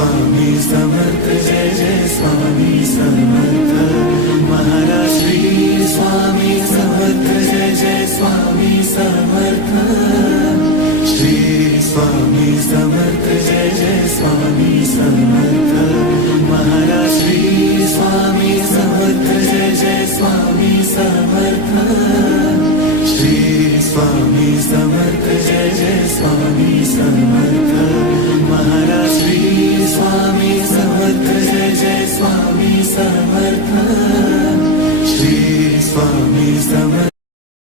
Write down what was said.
Swami Samarth Jai Jai Swami Samarth Maharaj Shri Swami Samarth Jai Jai Swami Samarth Shri Swami Samarth Jai Jai Swami Samarth Maharaj Shri Swami Samarth Jai Jai Swami Samarth Shri Swami Samarth Jai Jai Swami Samarth Maharaj Shri Swami Samarth Jai Jai Swami Samarth Shri Swami Samarth